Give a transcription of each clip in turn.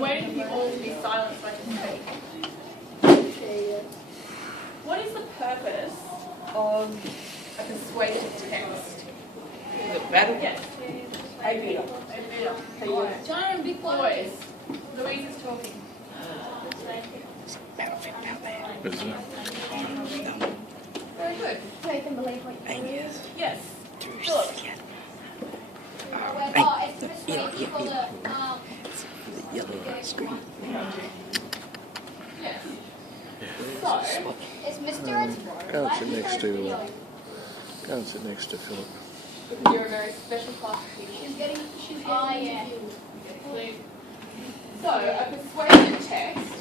I'm waiting for you all to be silent so I can speak. What is the purpose of a persuasive text? The battle? Yes. Giant big boys. Louise is talking. Battlefield out there. Very good. Yes. Yes. Philip. The yellow screen. Yes. So, It's Mr. Go and sit next to Philip. because you're a very special class of people. She's getting So, a persuasive text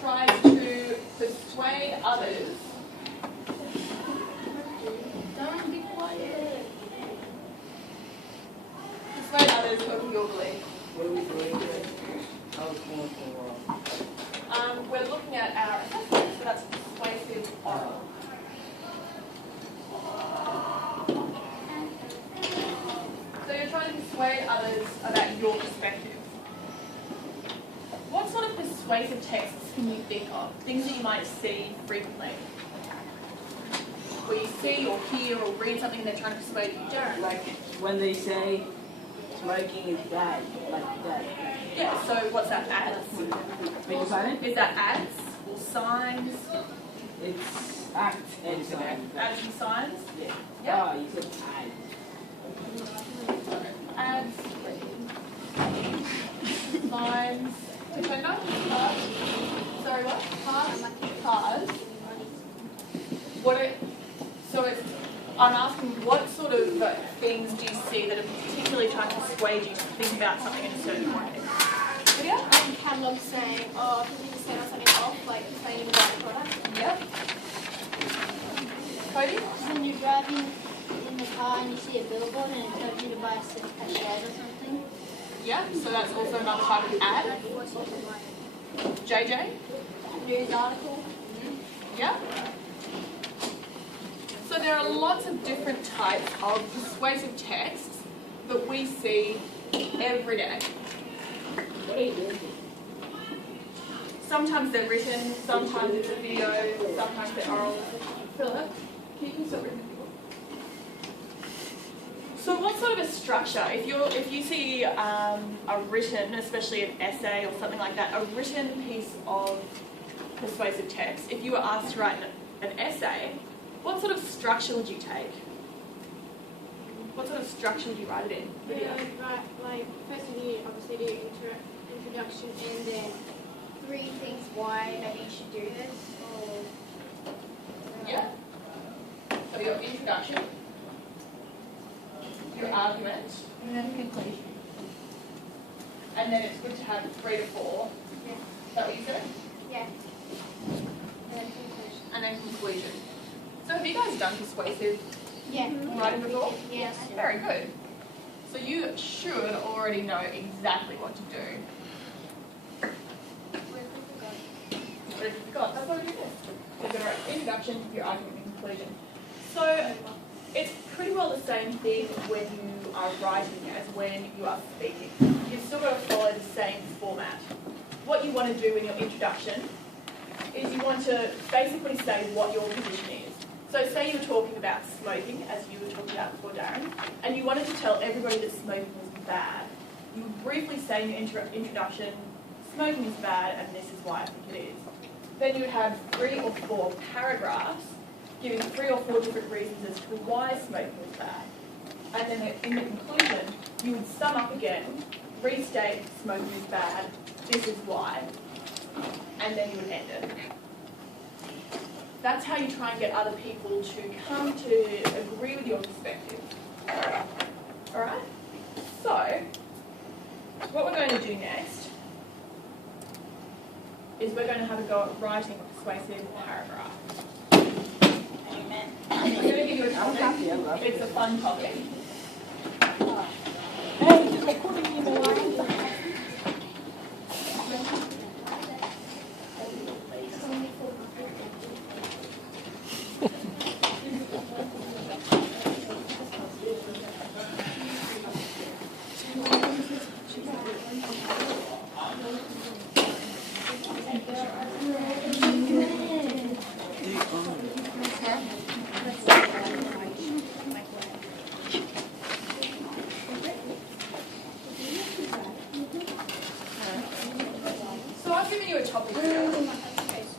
tries to persuade others. Don't be quiet. Persuade others of your belief. What are we doing today? I was going for We're looking at our assessment, so that's persuasive oral. So you're trying to persuade others about your perspective. What sort of persuasive texts can you think of? Things that you might see frequently. Where you see or hear or read something and they're trying to persuade you don't. like when they say smoking is bad, like that. Yeah, so what's that, ads? Beg your pardon? Is that ads or signs? It's act and sign. Ads and signs? Yeah. Yeah. Oh, you said Ads. Signs. Defender? Cars. Sorry, what? Cars. I'm asking, what sort of things do you see that are particularly trying to persuade you to think about something in a certain way? Lydia? catalogs saying, oh, if you sell something off, like complaining about the product. Yep. Cody? When you're driving in the car and you see a billboard and it tells you to buy shares or something. Yeah, so that's also another type of ad. JJ? News article. Yeah. So there are lots of different types of persuasive texts that we see every day. What are you doing? Sometimes they're written, sometimes it's a video, sometimes they're oral. Philip, can you stop reading the book? So what sort of a structure, if you see a written, especially an essay or something like that, a written piece of persuasive text, if you were asked to write an essay, what sort of structure would you take? What sort of structure would you write it in? Right, like first you obviously do introduction and then 3 things why maybe you should do this, or Yeah. So your introduction, your argument, and then conclusion. and then it's good to have 3 to 4. Yeah. Is that what you said? Yeah. And then conclusion. And then conclusion. So have you guys done persuasive Yeah. writing before? Yes. Very good. So you should already know exactly what to do. What have you forgot? That's what it is. You're going to write introduction, your argument, and conclusion. So it's pretty well the same thing when you are writing as when you are speaking. You've still got to follow the same format. What you want to do in your introduction is you want to basically say what your position is. So say you're talking about smoking, as you were talking about before, Darren, and you wanted to tell everybody that smoking was bad. You would briefly say in your introduction, smoking is bad and this is why I think it is. Then you would have 3 or 4 paragraphs giving 3 or 4 different reasons as to why smoking is bad. And then in the conclusion, you would sum up again, restate smoking is bad, this is why, and then you would end it. That's how you try and get other people to come to agree with your perspective. Alright? So, what we're going to do next is we're going to have a go at writing a persuasive paragraph. Amen. I'm going to give you a topic. It's a fun topic. Hey, just recording me in the line. giving you a topic here.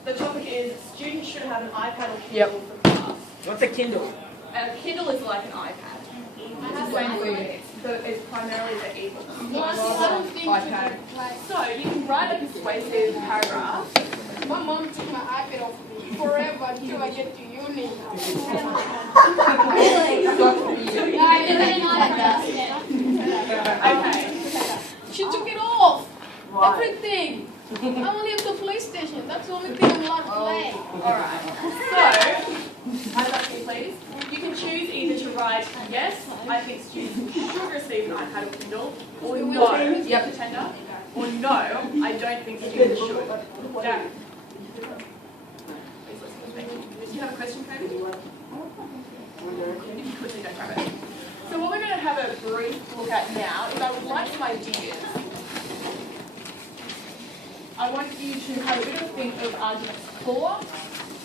The topic is students should have an iPad or Kindle for class. What's a Kindle? A Kindle is like an iPad. It's the same thing. It's primarily the ebook. iPad. So you can write a persuasive paragraph. My mom took my iPad off me forever until I get to uni. Okay. She took it off. Why? Everything. I only have the PlayStation. That's the only thing I'm allowed to play. Alright. So, I'd like you please. You can choose either to write yes, I think students should receive an iPad or Kindle, or no, you have to tender, or no, I don't think students should. Darren. Please listen to me. Do you have a question, Kobe? If you quickly don't grab it. So what we're going to have a brief look at now is I would like some ideas. I want you to have a bit of a think of arguments for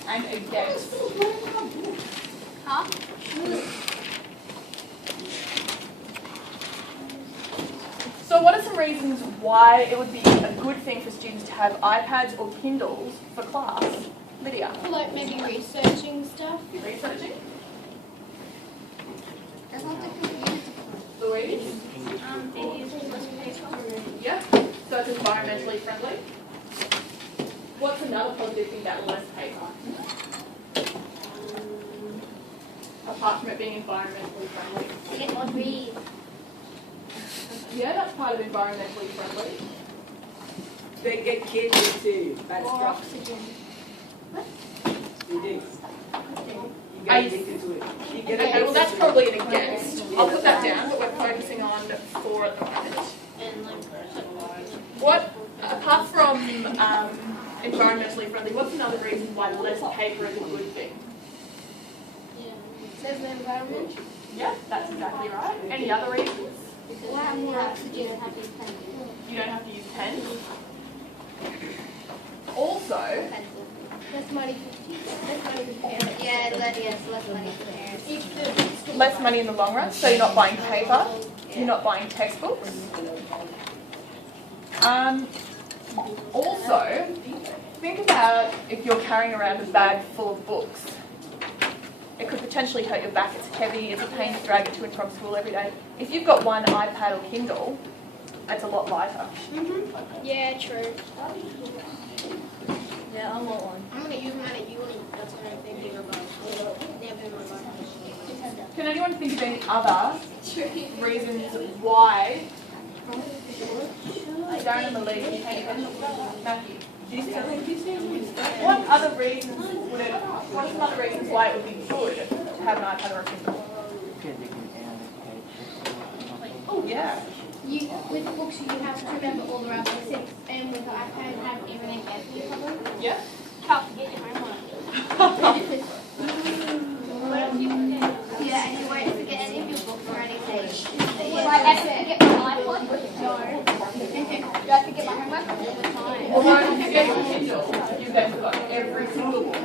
and against. Huh? So what are some reasons why it would be a good thing for students to have iPads or Kindles for class? Lydia? Like maybe researching stuff. Researching? That's not the computer. Louise? They use less paper. Yeah. So it's environmentally friendly. What's another positive thing about less paper? Apart from it being environmentally friendly. To get more read. Yeah, that's part of environmentally friendly. They get kids too. Bad More stuff. oxygen. You do. You I- get addicted to it. You get Okay, well addicted that's to probably an against. I'll put that down, but we're focusing on for at the moment. And like, What, apart from environmentally friendly, what's another reason why less paper is a good thing? Says the environment. Yeah, that's exactly right. Any other reasons? because we have more oxygen and have these pens. You don't have to use pens. Also, Less money. Less money for parents. Yeah, yes, less money for parents. If the less money in the long run, so you're not buying paper, you're not buying textbooks. Also, think about if you're carrying around a bag full of books. It could potentially hurt your back, it's heavy, it's a pain to drag it to and from school every day. If you've got one iPad or Kindle, it's a lot lighter. Yeah, true. Yeah, I want one. I'm gonna use mine at uni. That's what I'm thinking about. Can anyone think of any other reasons why? Darren and Malie, can you pay attention? Matthew. What other reasons would it? What are some other reasons why it would be good to have an iPad or a Kindle? Oh yeah. With books, you have to remember all the basics, and with the iPad, you have everything else covered. Yeah. Help to get your homework. Yeah, and you won't forget any of your books or anything. Well, I have to get my iPod. No. Do I have to get my homework all the time? Although if you get your Kindle, you've then got every single book.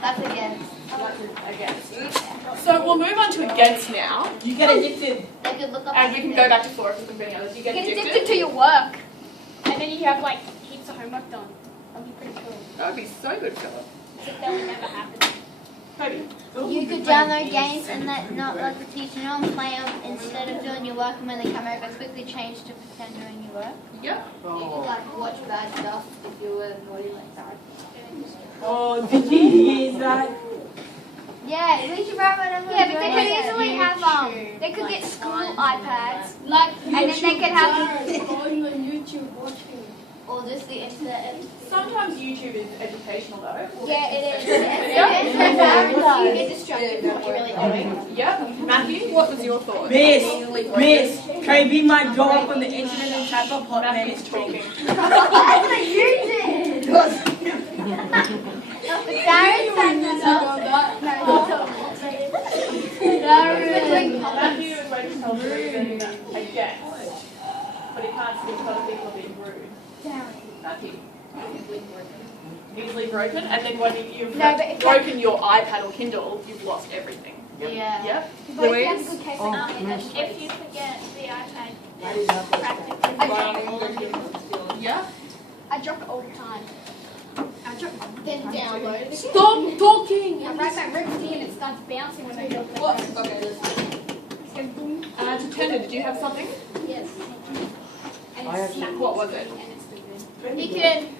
That's against. That's against. So we'll move on to against now, You get addicted. They could look up and we can go back to 4 if there's any others. You get addicted. to your work, and then you have like heaps of homework done. That'd be pretty cool. That would be so good, Philip. Except that would never happen. Maybe. You could download games and not let the teacher know and play them instead of doing your work, and when they come over, quickly change to pretend doing your work. Yeah. You could like watch bad stuff if you were naughty like that. Oh, did you hear that? Yeah, at least you write what I'm Yeah, but they could easily have they could get school iPads, Like, and then they could have going on YouTube watching. or just the internet. Sometimes YouTube is educational though. yeah, it is. You get distracted from what you're really doing. Yep. Matthew, what was your thought? Miss, KB might go up on the internet and type up hot man Matthew's is talking. That's what you did! Darren said Matthew is ready to tell the reason against, but he can't see other people are being rude. Matthew. Easily broken, and then when you've No, but if broken your iPad or Kindle, you've lost everything. Yeah. Yep. But if you have a Louise? good case, If you forget the iPad, I I drop it all the time. I drop it, then download it. Stop talking! I write my repeat and it starts bouncing when I do it. What? Okay, Tatenda, did you have something? Yes. And I have it's What was it? and it's stupid. He can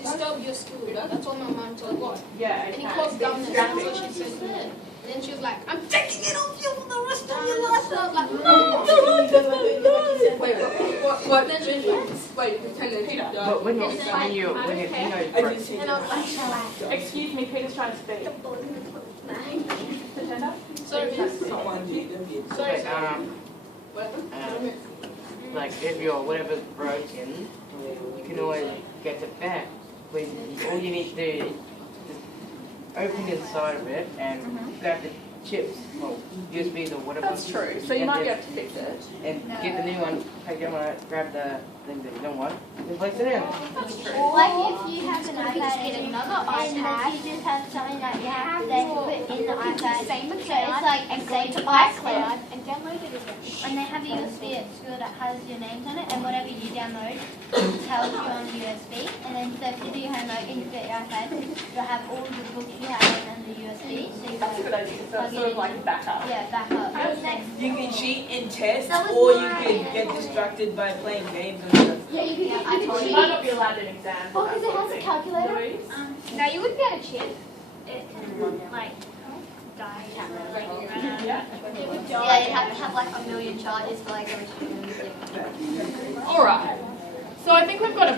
disturb your school. That's what my mom told me. Yeah, And he calls government. That's what she said to me. And then she was like, I'm taking it off you for the rest of your life. And I was like, no. What? Then she was like, Wait, pretend Peter. But when you're when you I when don't you care. know And I was like, shall I? Excuse me, Peter's trying to speak. Tatenda? Sorry, miss. Sorry, like if your whatever's broken, you can always get it back. But all you need to do is just open the inside of it and grab the chips, well, USBs or whatever. That's true. So you and might be just- able to fix it. And get the new one, take it on, grab the thing that you don't want, and place it in. That's true. Like if you have an Could we iPad just get and another and iPad? you just have something that you have to then put in the iPad. Same So account it's like and a go to same iCloud and download it again. And they have a USB at school that has your names on it, and whatever you download tells you on the USB. And then so if you do your homework and you get your iPad, you'll have all the books you have on the USB. So you That's a good idea. So it's sort of like backup. yeah, back up. You can cheat in tests, That was or you mine. could get distracted by playing games and stuff. Yeah, you can You might not be allowed in exams. Oh, because it has a calculator? Louise? No, you wouldn't be able to cheat. It can like die. Yeah. Yeah, you have to have like a million charges for like every student. Alright. So I think we've got a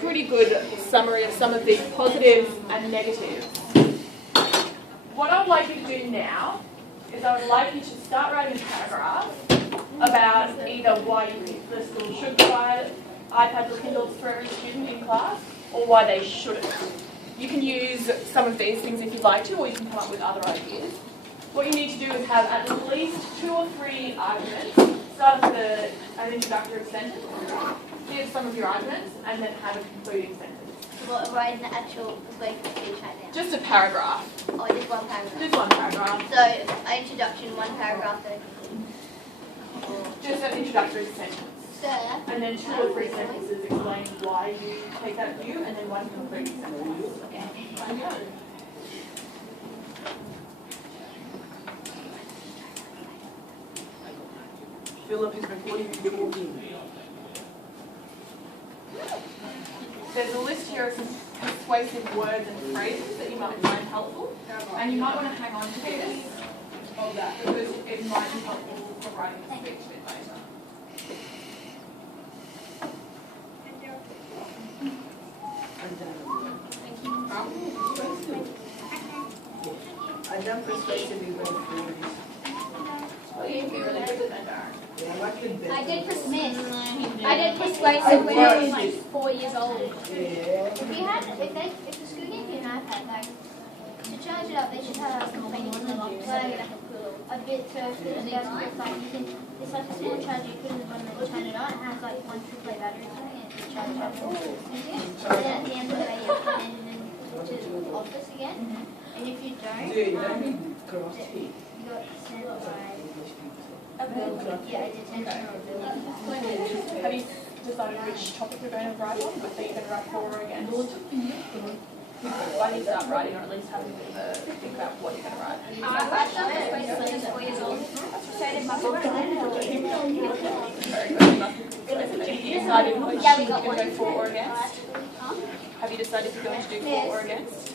pretty good summary of some of the positives and negatives. What I would like you to do now is I would like you to start writing a paragraph about either why you think the school should provide iPads or Kindles for every student in class, or why they shouldn't. You can use some of these things if you'd like to, or you can come up with other ideas. What you need to do is have at least 2 or 3 arguments. Start with an introductory sentence, give some of your arguments, and then have a concluding sentence. Write an actual speech right now. Just a paragraph. Or just one paragraph. Just one paragraph. So, an introduction, one paragraph, then. Just an introductory sentence. So, And then 2 or 3 sentences explaining why you take that view, and then one concluding sentence. Okay. Philip is recording you talking. There's a list here of some persuasive words and phrases that you might find helpful, and you might want to hang on to this of that because it might be helpful for writing a speech a bit later. I've done persuasively well for this. Oh, you can be really good at that, Darren. Yeah, I like it better. I did persuasive when I was like 4 years old. Yeah. if you had, if the school gave you an iPad, like, to charge it up, they should have like a bit so if it's like you can, it's like a small charger you put in the bottom and turn it on. It has like 1 AAA battery or something, and it charges up. And then at the end of the day, you have to hand it into the office again. And if you don't, Dude, that means cross you got sent by yeah, detention or ability. Have you decided which topic you're going to write on? Whether you're going to write for or against? Why do you start writing, or at least having a bit of a think about what you're going to write? I've done persuasive when I was 4 years old. Persuaded my mom. Very good. You must be persuasive. Have you decided which you're going to go for or against? Have you decided if you're going to do for or against?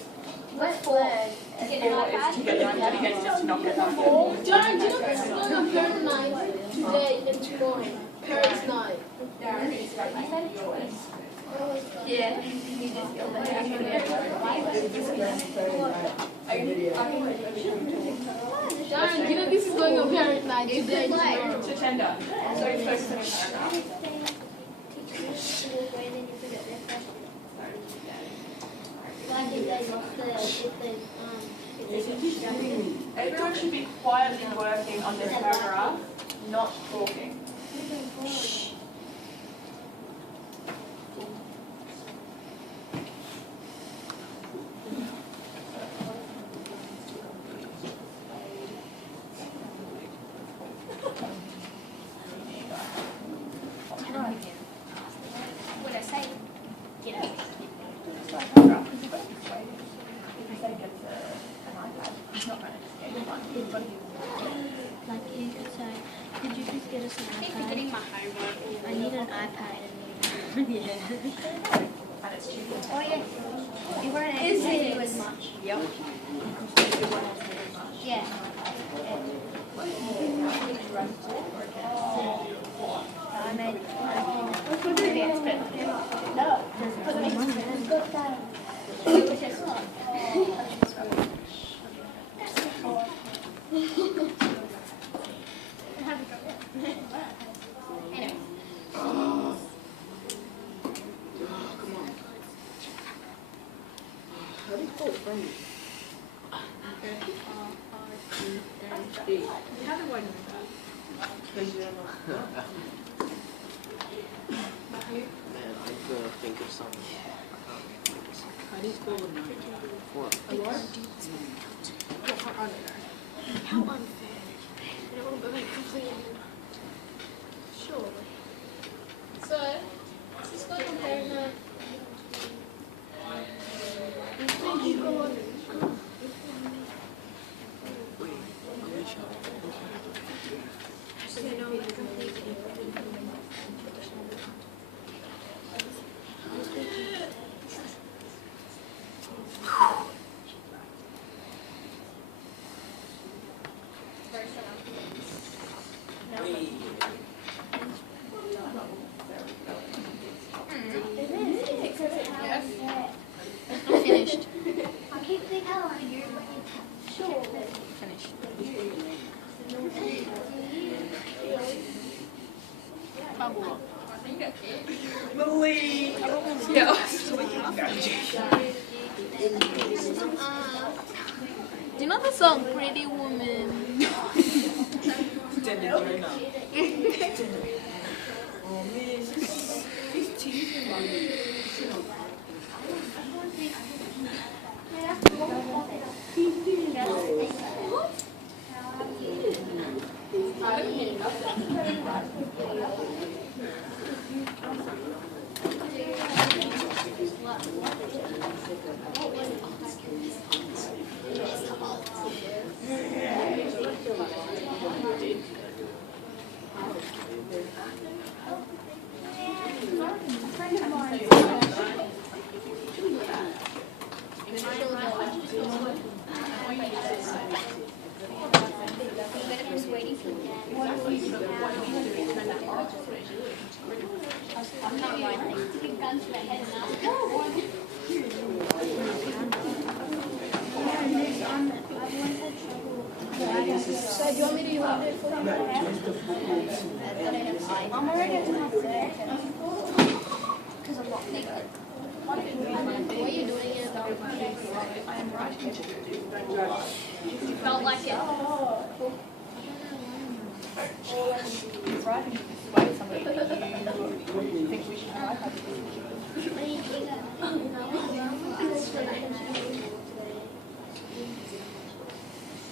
What's for? To get an For is iPad? to get an iPad, against is to not get an iPad. Darren, do you know this is going on parent night today and tomorrow? Parents night. Yeah. Darren, you know this is going on parent night today and tomorrow. To tender. So you focus on a paragraph. Like if they lost Everyone should be quietly working on their paragraph, not talking. just an Keep iPad. forgetting my homework. I need an iPad. And it's cheaper. Oh yeah. You weren't Is able to it? do as much. Yep. Yeah. I made. What's the movie expert? No. Which is what? Anyway. Come on. How do you call it from? How do I know that? Because you don't know. Man, I gotta think of something. How do you spell the name? What? A what? How unfair. I don't want to go back completely. Surely. So, let's go comparing that. Actually, no, we completely. I'm finished. I keep thinking, oh, you're sure. Finished. Bubble. Millie! Do you know the song Pretty Woman? Pretend to join up. Oh man, he's teasing me. So, do you want me to use it for I'm already at my because I'm not thinking. What are you doing it? I am writing to do. You felt like it. He's writing to persuade somebody that you think we should have iPads.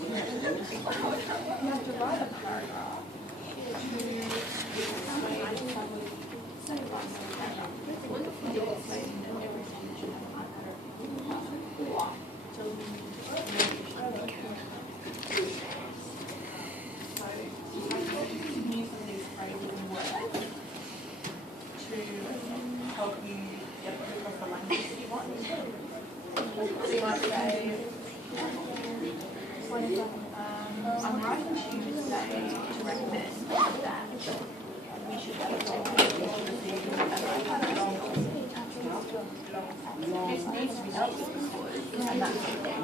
You have to write a paragraph. Help you get across the language that you want. So you might say, I'm writing to you today to recommend that we should get a It needs to be helped because, and that's the thing.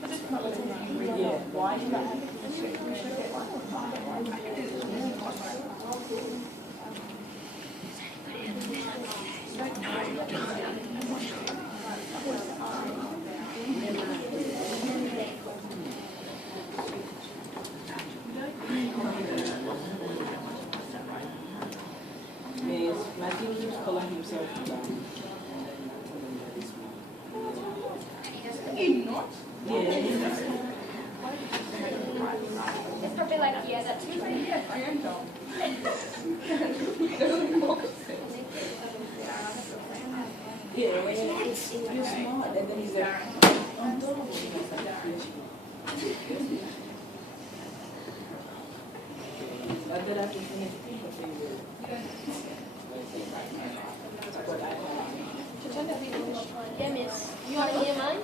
But it's not whether you really know why you don't have it. We should get Miss Matthew keeps calling himself down. Yeah. It's probably like, yeah, that's true. Yes, I am dumb. Yeah, you're smart. And then he's like, I'm dumb. And then I have to finish people to you. Yeah, miss. You want to hear mine?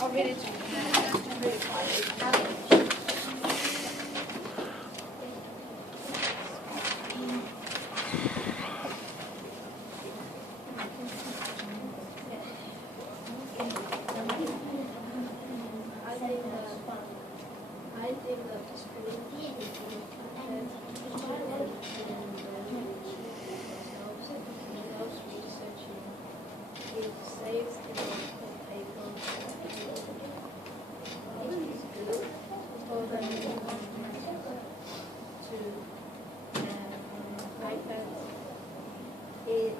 I'll read it to you. Read it quietly. I think that the school helps researching. It saves the paper. It's good for them to iPad. It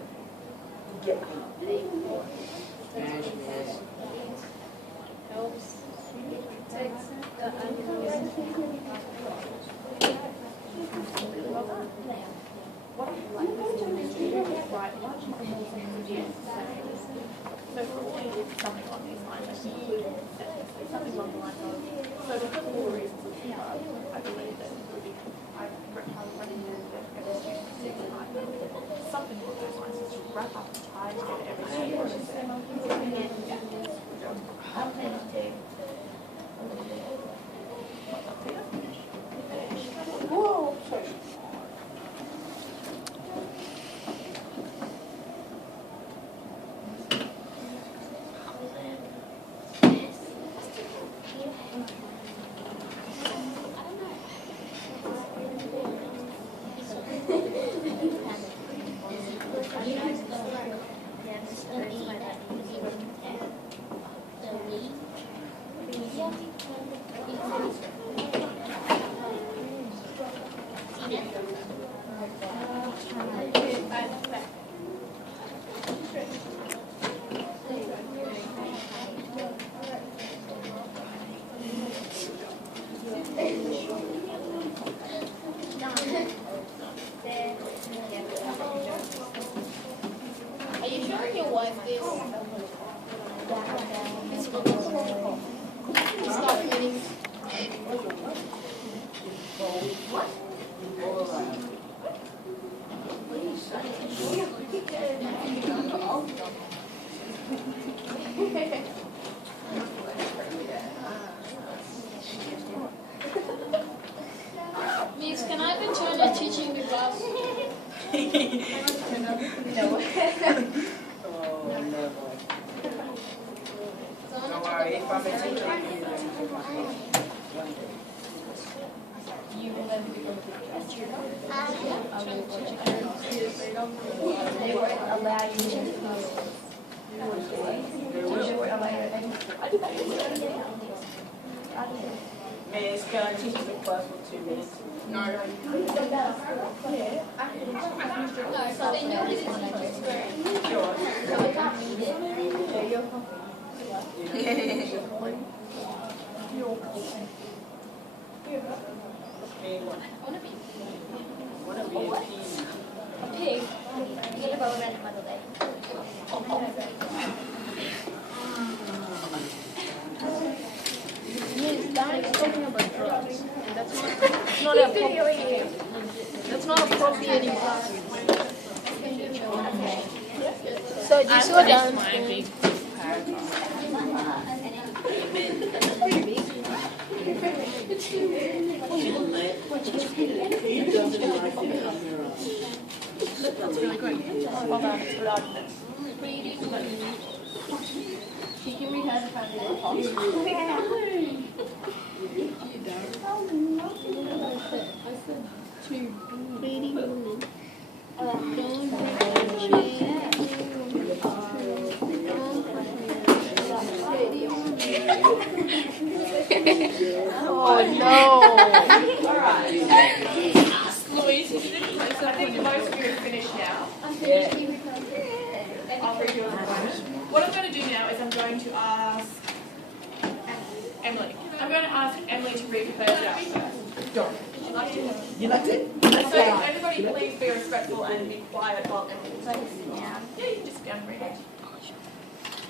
helps protect the animals. So for all you did something along these lines, I think including something along the lines of, so because of all the reasons of I believe that it would be, I recommend that every student receive an iPad. Something along those lines, is to wrap up and tie together every student process there. Whoa, sorry. Are you showing your wife this? Stop meeting. Miss, can I continue teaching the class? Don't worry, if I'm a teacher, You will then become a tutor. They won't allow you to I did that yesterday. Miss, can I teach the class for 2 minutes? no. No, so then you'll be the teacher. Sure. So we can't read it. Wanna be a pea. A pig. You gotta go around the middle there. Miss, Diane's talking about drugs. And that's not appropriate. That's not appropriate in class. So just go down. That's really good. Well done, it's good arguments. She can read how to find it. I said two. Pretty woman. Oh no! Alright. Louise, I think most of you are finished now. I'll read yours first. What I'm going to do now is I'm going to ask Emily. I'm going to ask Emily to read hers out first. Would you like to? You liked it? So everybody please be respectful and be quiet while Emily So I can sit down. Yeah, you can just sit down and read it.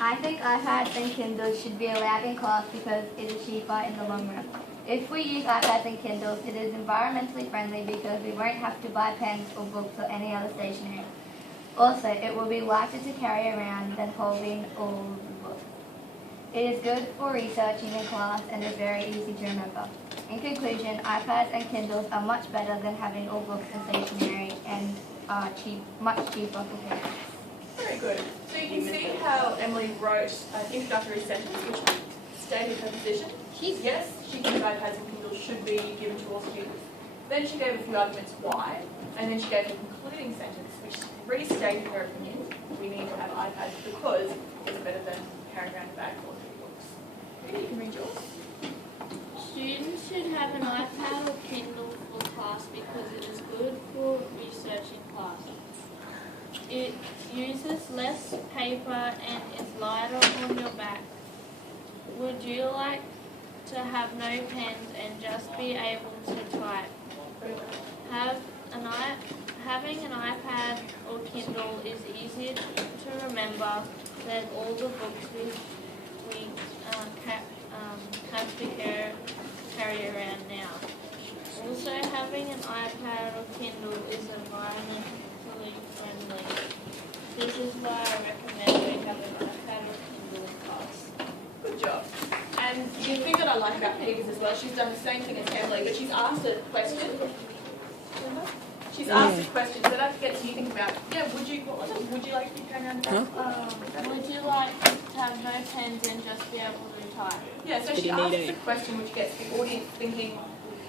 I think iPads and Kindles should be allowed in class because it is cheaper in the long run. If we use iPads and Kindles, it is environmentally friendly because we won't have to buy pens or books or any other stationery. Also, it will be lighter to carry around than holding all the books. It is good for researching in class and is very easy to remember. In conclusion, iPads and Kindles are much better than having all books and stationery and are much cheaper for parents. Very good. So you can see how Emily wrote an introductory sentence which stated her position. Yes, she thinks iPads and Kindles should be given to all students. Then she gave a few arguments why, and then she gave a concluding sentence which restated her opinion. We need to have iPads because it's better than carrying around a bag full of books. You can read yours. Students should have an iPad or Kindle for class because it is good for research in class. It uses less paper and is lighter on your back. Would you like to have no pens and just be able to type? Having an iPad or Kindle is easier to remember than all the books we have to carry around now. Also, having an iPad or Kindle is environmentally friendly. This is why I recommend we have an iPad or Kindle in class. Good job. And the thing that I like about Peggy's as well, she's done the same thing as Emily, but she's asked a question. She's asked a question, so that gets you thinking about, would you like to be carrying around the bag? Would you like to have no pens and just be able to type? Yeah, so she asks a question which gets the audience thinking,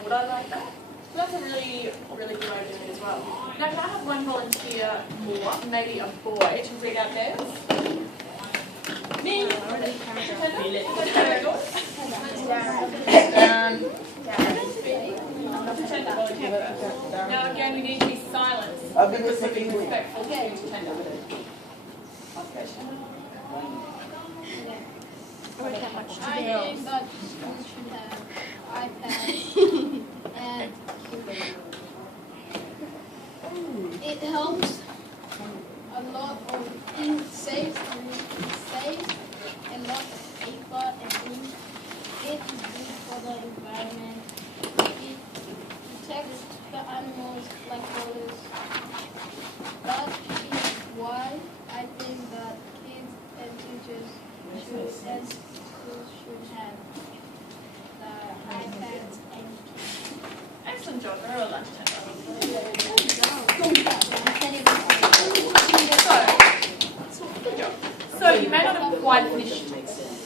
would I like that? So that's a really good way to do it as well. Now can I have one volunteer more, maybe a boy, to read out theirs? Me? Now again, we need to be silent. I've been Because we're listening being to respectful to Tender. I think that schools should have iPads and it helps a lot of it saves a lot of paper and ink. It is good for the environment. It protects the animals like others. That is why I think that kids and teachers should and schools should have the iPads and Excellent job, very well done, Tender. So you may not have quite finished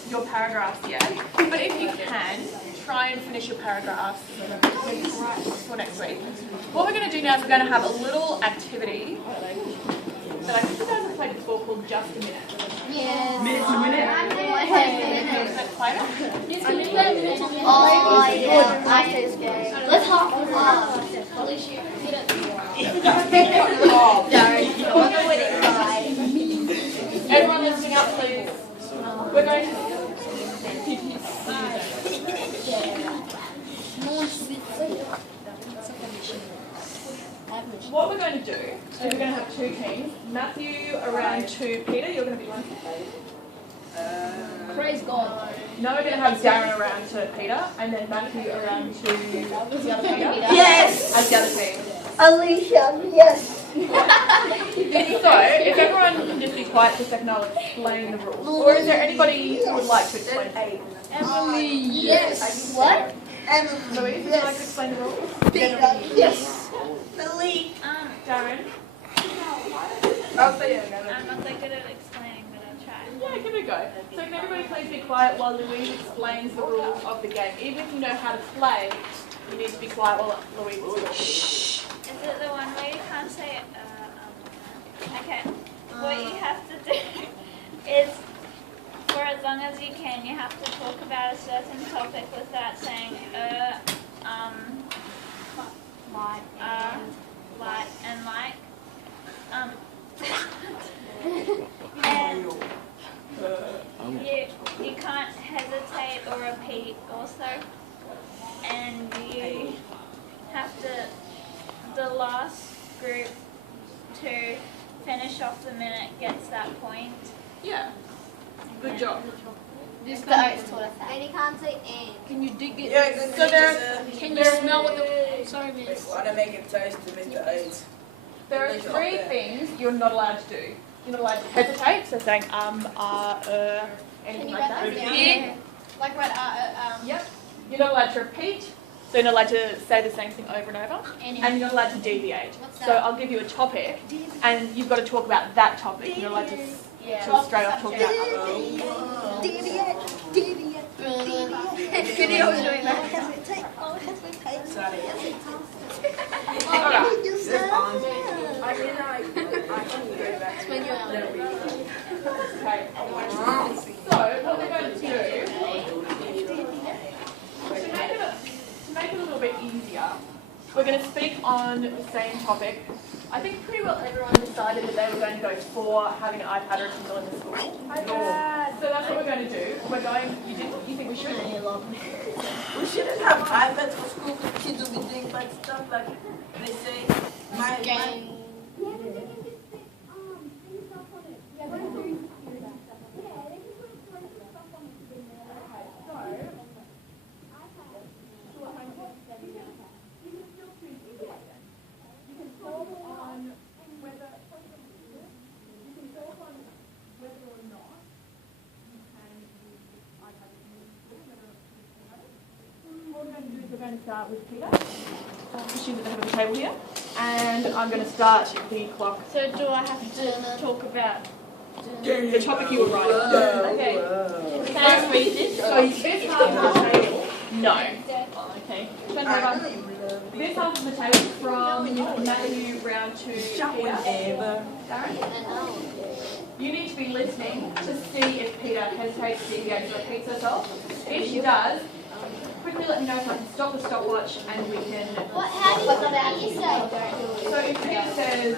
your paragraphs yet, but if you can, try and finish your paragraphs for next week. What we're going to do now is we're going to have a little activity that I think you guys have played before called Just a Minute. Yes. Minutes a minute. Let's play it. Oh, yeah. Let's hop on. Everyone listening up, please. We're going to... What we're going to do is we're going to have two teams. Matthew around to Peter. You're going to be one. praise God. No, we're going to have Darren around to Peter, and then Matthew around to the other Peter. Yes. As the other team. Alicia, yes. So, if everyone can just be quiet for a second, I'll explain the rules. Or is there anybody who would like to explain? Emily, yes. What? Emily, Louise, would you like to explain the rules? yes. Billy. Darren? I'll say it. I'm not that good at explaining, but I'll try. Yeah, give it a go. So can everybody please be quiet while Louise explains the rules of the game. Even if you know how to play, you need to be quiet while Louise explains. Is it the one where you can't say okay. What you have to do is, for as long as you can, you have to talk about a certain topic without saying like and like. And you can't hesitate or repeat also. And you have to, the last group to finish off the minute gets that point. Yeah. Good job. This the Oates taught us that. And you can't say and. Can you dig it? Yeah, good So there teacher, Can you smell what the? Sorry, miss. want to make it taste to Mr. Oates. There are 3 things you're not allowed to do. You're not allowed to hesitate, so saying anything like that. Yeah. Like when Yep. You're not allowed to repeat, so you're not allowed to say the same thing over and over. And you're not allowed to deviate. What's So that? I'll give you a topic, and you've got to talk about that topic. You're not allowed to straight off talk about other. Video is doing that. Sorry. Alright. This is on. I can go back. when you're out. Okay. So what we're going to do to make it a little bit easier, we're going to speak on the same topic. I think pretty well everyone decided that they were going to go for having an iPad or a Kindle in the school. So that's what we're going to do. We're going. You think we should? We shouldn't have iPads for school because kids will be doing bad stuff like they say. My We're going to start with Peter. Assume that they have a table here. And I'm going to start the clock. So do I have to talk about? The topic you were writing. Okay. Can I read this? So this half of the table. No. Okay. Turn over. This half of the table from Matthew round to Peter. Darren? You need to be listening to see if Peter hesitates, deviates, or repeats herself. If she does, quickly let me know so I can stop the stopwatch and we can. How do you say? So if Peter says,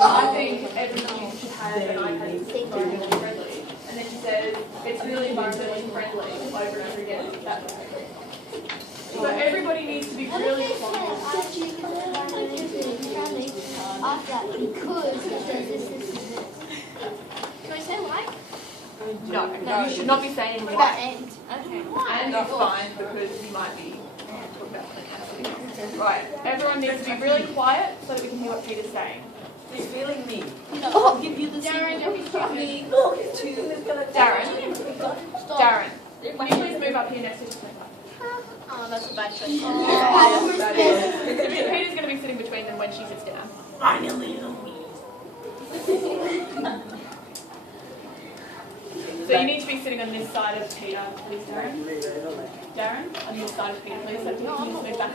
I think every student should have an iPad that's environmentally friendly, and then she says, it's really environmentally friendly over and over again, that's okay. So everybody needs to be really quiet. After because it says this. Can we say like? No, you should not be saying What what. about and? Okay. And it's fine because you might be talking about something. Right, everyone needs to be really quiet so that we can hear what Peter's saying. He's feeling me. I'll give you the Darren, signal. you can me. Look, it's too. Darren, Stop. Darren, will you please move up here next to Peter? Oh, that's a bad choice. Peter's going to be sitting between them when she sits down. Finally, So you need to be sitting on this side of Peter, please, Darren. Darren, on this side of Peter, please. So can you move back